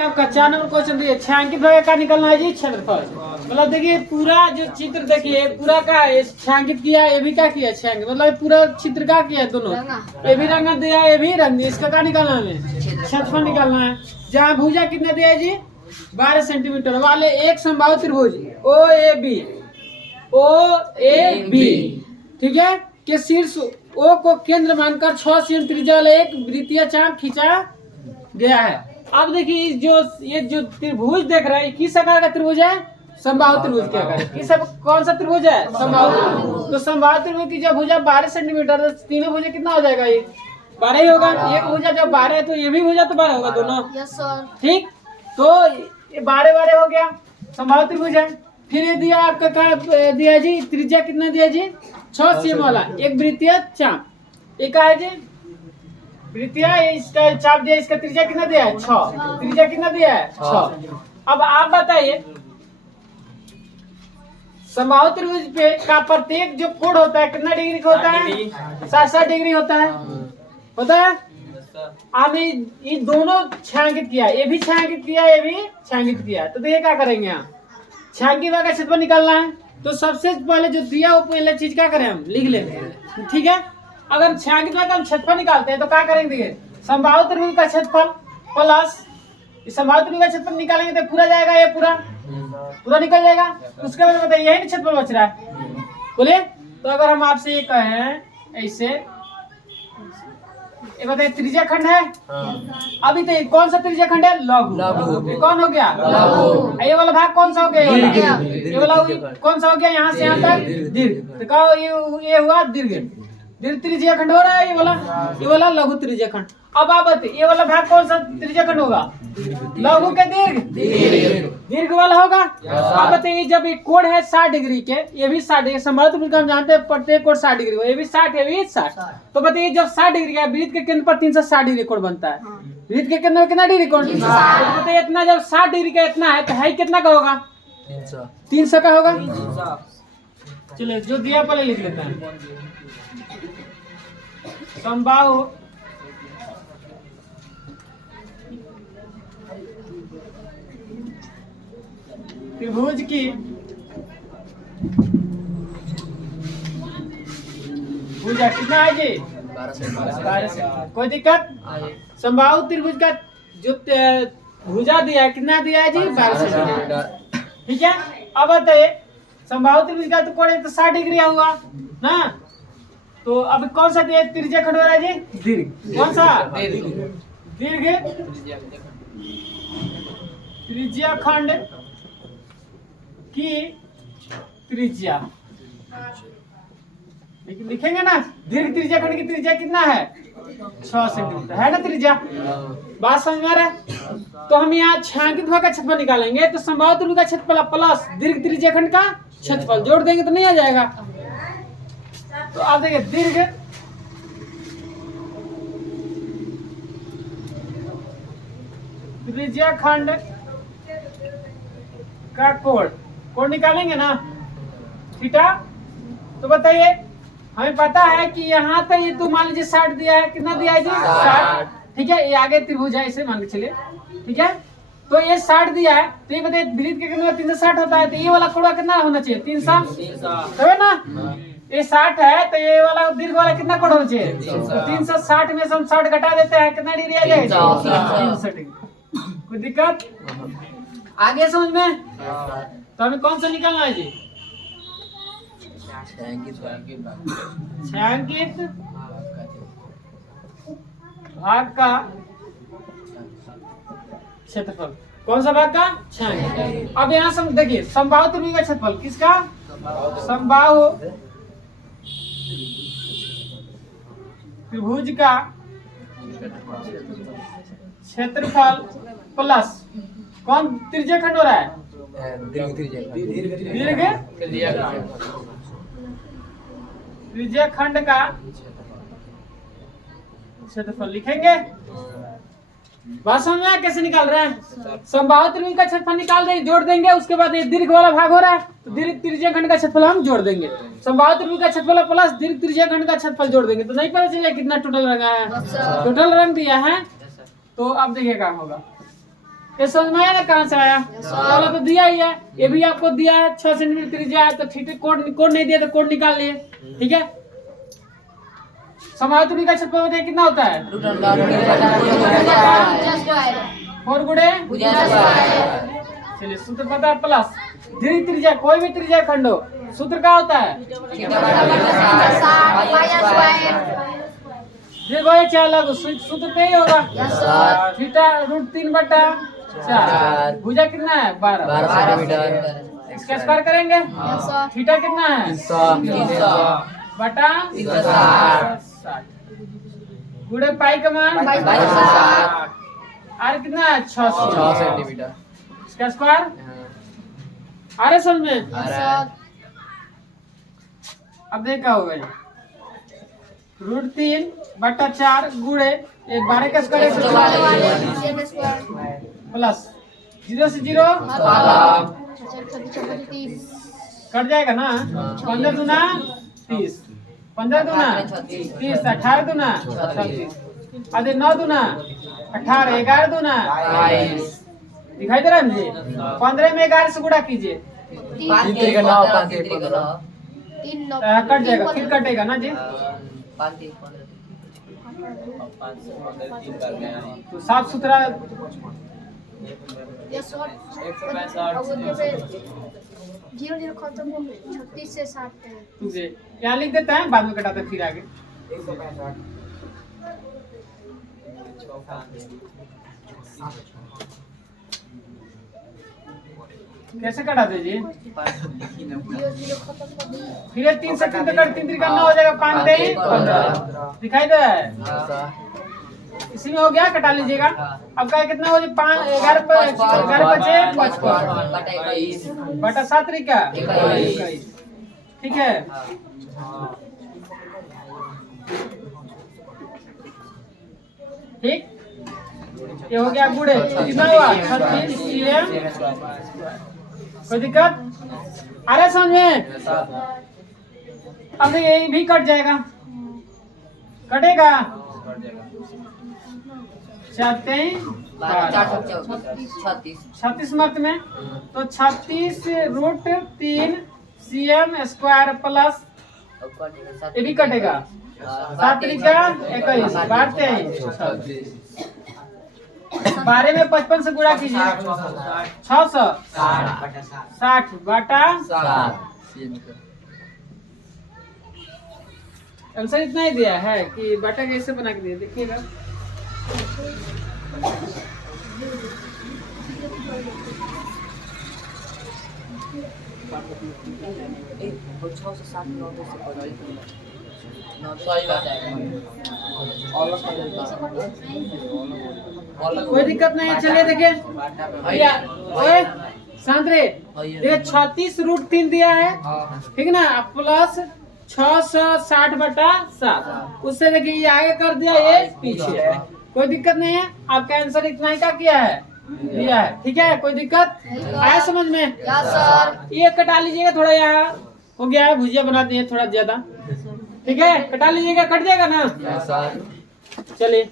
आपका 4 number question दिए छायांकित भाग का निकलना है जी क्षेत्रफल। मतलब देखिए पूरा जो चित्र देखिए पूरा का छायांकित किया, ये भी क्या किया छायांकित, मतलब पूरा चित्र का किया दोनों, ये भी रंग दिया ये भी रंग दिया, इसका क्या निकालना है हमें क्षेत्रफल निकालना है। जहाँ भुजा कितना दिया है जी 12 सेंटीमीटर वाले एक समबाहु त्रिभुज ओ ए बी ठीक है के शीर्ष ओ को केंद्र मानकर 6 सेंटीमीटर त्रिज्या वाला एक वृत्तीय चाप खींचा गया है। अब देखिए ये जो त्रिभुज देख रहे हैं किस आकार का त्रिभुज है, समबाहु त्रिभुज के आकार। किस कौन सा त्रिभुज है, समबाहु त्रिभुज। तो समबाहु त्रिभुज की जब भुजा 12 सेंटीमीटर, तो तीनों भुजा कितना हो जाएगा, ये 12 ही होगा। एक भुजा जब 12 है तो ये भी भुजा तो 12 होगा दोनों। Yes sir. ठीक, तो ये 12 हो गया समबाहु त्रिभुज है। फिर ये दिया आपका क्या दिया जी, त्रिज्या कितना दिया जी 6 सेम वाला एक वृत्तीय चाप, एक है जी वृत्तीय, इसका चाप दिया, इसका त्रिज्या कितना दिया है 6, त्रिज्या कितना दिया है 6। अब आप बताइए समबाहु त्रिभुज पे का प्रत्येक जो कोण होता है कितना डिग्री का होता है, 60 डिग्री होता है अब ये दोनों छायांकित किया, ये भी छायांकित किया ये भी छायांकित किया। तो देखिए क्या करेंगे, यहाँ छायांकित का क्षेत्रफल निकालना है। तो सबसे पहले जो दिया वो पहले चीज क्या करें हम लिख लेंगे, ठीक है। अगर छायांकित का हम क्षेत्रफल निकालते हैं तो क्या करेंगे, देखिए समबाहु त्रिभुज का क्षेत्रफल प्लस समबाहु त्रिभुज का क्षेत्रफल निकालेंगे तो पूरा जाएगा, ये पूरा निकल जाएगा। उसके बाद बताइए यही क्षेत्रफल बच रहा है, बोलिए। तो अगर हम आपसे ये कहें ऐसे, ये बताइए त्रिज्या खंड है, अभी तो कौन सा त्रिज्या खंड है, लघु। कौन हो गया, ये वाला भाग कौन सा हो गया, ये वाला कौन सा हो गया, यहाँ से यहाँ तक दीर्घ। तो कहो ये हुआ दीर्घ त्रिज्या खंड हो रहा है, ये वाला लघु त्रिज्या खंड। अब आप बताइए ये वाला भाग कौन सा त्रिज्या खंड होगा, लघु के दीर्घ वाला होगा। अब बताइए जब ये कोण है 60 डिग्री के, ये भी 60 डिग्री, समबाहु त्रिभुज का हम जानते हैं प्रत्येक कोण 60 डिग्री, ये भी 60 ये भी 60। तो बताइए जब 60 डिग्री का वृत्त के केंद्र पर 360 डिग्री कोण बनता है, वृत्त के केंद्र में कितना डिग्री कोण, तो बताइए इतना जब 60 डिग्री का इतना है तो हाइट कितना का होगा, 300 का होगा। चलिए जो दिया पहले लिख लेते हैं, समबाहु त्रिभुज की भुजा कितना है जी 12 से, कोई दिक्कत। समबाहु त्रिभुज का जो भुजा दिया है कितना दिया है जी 12 सेंटीमीटर, ठीक है। अब बताइए समबाहु त्रिभुज का तो कोण तो 60 डिग्री हुआ ना, तो अब कौन सा दिया त्रिज्या खंड हो रहा है जी दीर्घ, कौन सा दीर्घ त्रिज्या खंड की त्रिज्या, लेकिन लिखेंगे ना दीर्घ त्रिज्या खंड की त्रिज्या कितना है 6 सेंटीमीटर है ना त्रिज्या, बात समझ में आ रहा है। तो हम यहाँ छायांकित भाग का क्षेत्रफल निकालेंगे, तो समबाहु त्रिभुज का क्षेत्रफल प्लस दीर्घ त्रिज्या खंड का क्षेत्रफल जोड़ देंगे तो नहीं आ जाएगा। तो आप देखिए दीर्घ त्रिज्या खंड का कोण निकालेंगे ना थीटा। तो बताइए हमें पता है कि यहाँ तक ये तो मान लीजिए 60 दिया है, कितना दिया है जी 60, ठीक है। ये आगे त्रिभुज है इसे मान के चलिए, ठीक है। तो ये 60 दिया है, तो ये बताइए वृत्त के केंद्र में 360 होता है, तो ये वाला कोण कितना होना चाहिए 300 है ना। ये 60 है तो ये वाला दीर्घ वाला कितना कोण होना चाहिए, तो 360 में से हम 60 घटा देते हैं, कितना डिग्री आ जाएगा 360 डिग्री। कोई दिक्कत आगे समझ में। तो हमें कौन सा निकालना है जी, छायांकित भाग का क्षेत्रफल, कौन सा भाग का छायांकित। अब यहाँ सब देखिए समबाहु त्रिभुज का क्षेत्रफल किसका, समबाहु त्रिभुज का क्षेत्रफल प्लस कौन त्रिज्या खंड हो रहा है, दीर्घ त्रिज्या खंड का क्षेत्रफल लिखेंगे। बात समझ में कैसे निकाल रहे हैं, समबाहु त्रिभुज का क्षेत्रफल निकाल देंगे, जोड़ देंगे, उसके बाद ये दीर्घ वाला भाग हो रहा है तो दीर्घ त्रिज्या खंड का क्षेत्रफल हम जोड़ देंगे, समबाहु त्रिभुज का क्षेत्रफल प्लस दीर्घ त्रिज्या खंड का क्षेत्रफल जोड़ देंगे। तो नहीं पता चलेगा कितना टोटल रंग है, टोटल रंग दिया है। तो अब देखिए क्या होगा, ये समझ में आया ना कहाँ से आया? वाला तो दिया ही है, ये भी आपको दिया है 6 सेंटीमीटर त्रिज्या है, तो ठीक कोड नहीं दिया तो कोड निकाल लिए। ठीक है, समायोज्य का क्षेत्रफल बताइए कितना होता है? 4 गुणे, चलिए सूत्र पता है प्लस दीर्घ त्रिज्या, कोई भी त्रिज्या खंड हो, सूत्र क्या होता है? क्या लघु सूत्र तो यही होगा, थीटा √3/4। भुजा कितना है? 12 सेंटीमीटर। इसका स्क्वायर करेंगे, थीटा कितना है? 300/360 गुणे पाई का मान आर कितना है? 6 सेंटीमीटर। इसका स्क्वायर आ रहा समझ में? अब देखा होगा √3/4 गुणे 12 का स्क्वायर प्लस 0 से 0 कट जाएगा ना। 15 दूना 30, 15 दूना 30, 18 दूना 36, अरे 9 दूना 18, 11 दूना 22। दिखाई दे रहा है मुझे? 15 में 11 से गुणा कीजिए, कट जाएगा, फिर कटेगा ना जी। तो साफ सुथरा 0 खत्म हो गए, 36 से 60 तुझे यहाँ लिख देता है, बाद में कटाते फिर आगे। 165 कैसे कटा दीजिए? 0 खत्म कर दी। फिर 3 से 3 तक 3 3 करना हो जाएगा, 5 3 15। दिखाई दे रहा है? इसी में हो गया, कटा लीजिएगा। अब का कितना हो जाए? 5 11 बचे 55 बटा 7 का 21। ठीक है, ठीक, ये हो गया गुणे कितना हुआ? 36 cm। कोई दिक्कत आ रहा है समझ में? अब ये भी कट जाएगा, कटेगा 36 मर्द में, तो 36√3 cm स्क्वायर प्लस ये भी कटेगा 7 का 21 बांटते हैं 12 में 55 से गुणा कीजिए, 660 बटा 7। आंसर इतना ही दिया है कि बटा कैसे बना के दिया, देखिएगा। कोई दिक्कत नहीं है, चलिए देखिए भैया, ओए शांत रे। देखिए 36√3 दिया है, ठीक है ना, प्लस 660 बटा 7, उससे देखिए ये आगे कर दिया, ये पीछे। कोई दिक्कत नहीं है, आपका आंसर इतना ही का किया है, दिया है। ठीक है, कोई दिक्कत आया समझ में? ये कटा लीजिएगा, थोड़ा यहाँ हो गया है, भुजिया बना दिए थोड़ा ज्यादा। ठीक है, कटा लीजिएगा, कट जाएगा ना। चलिए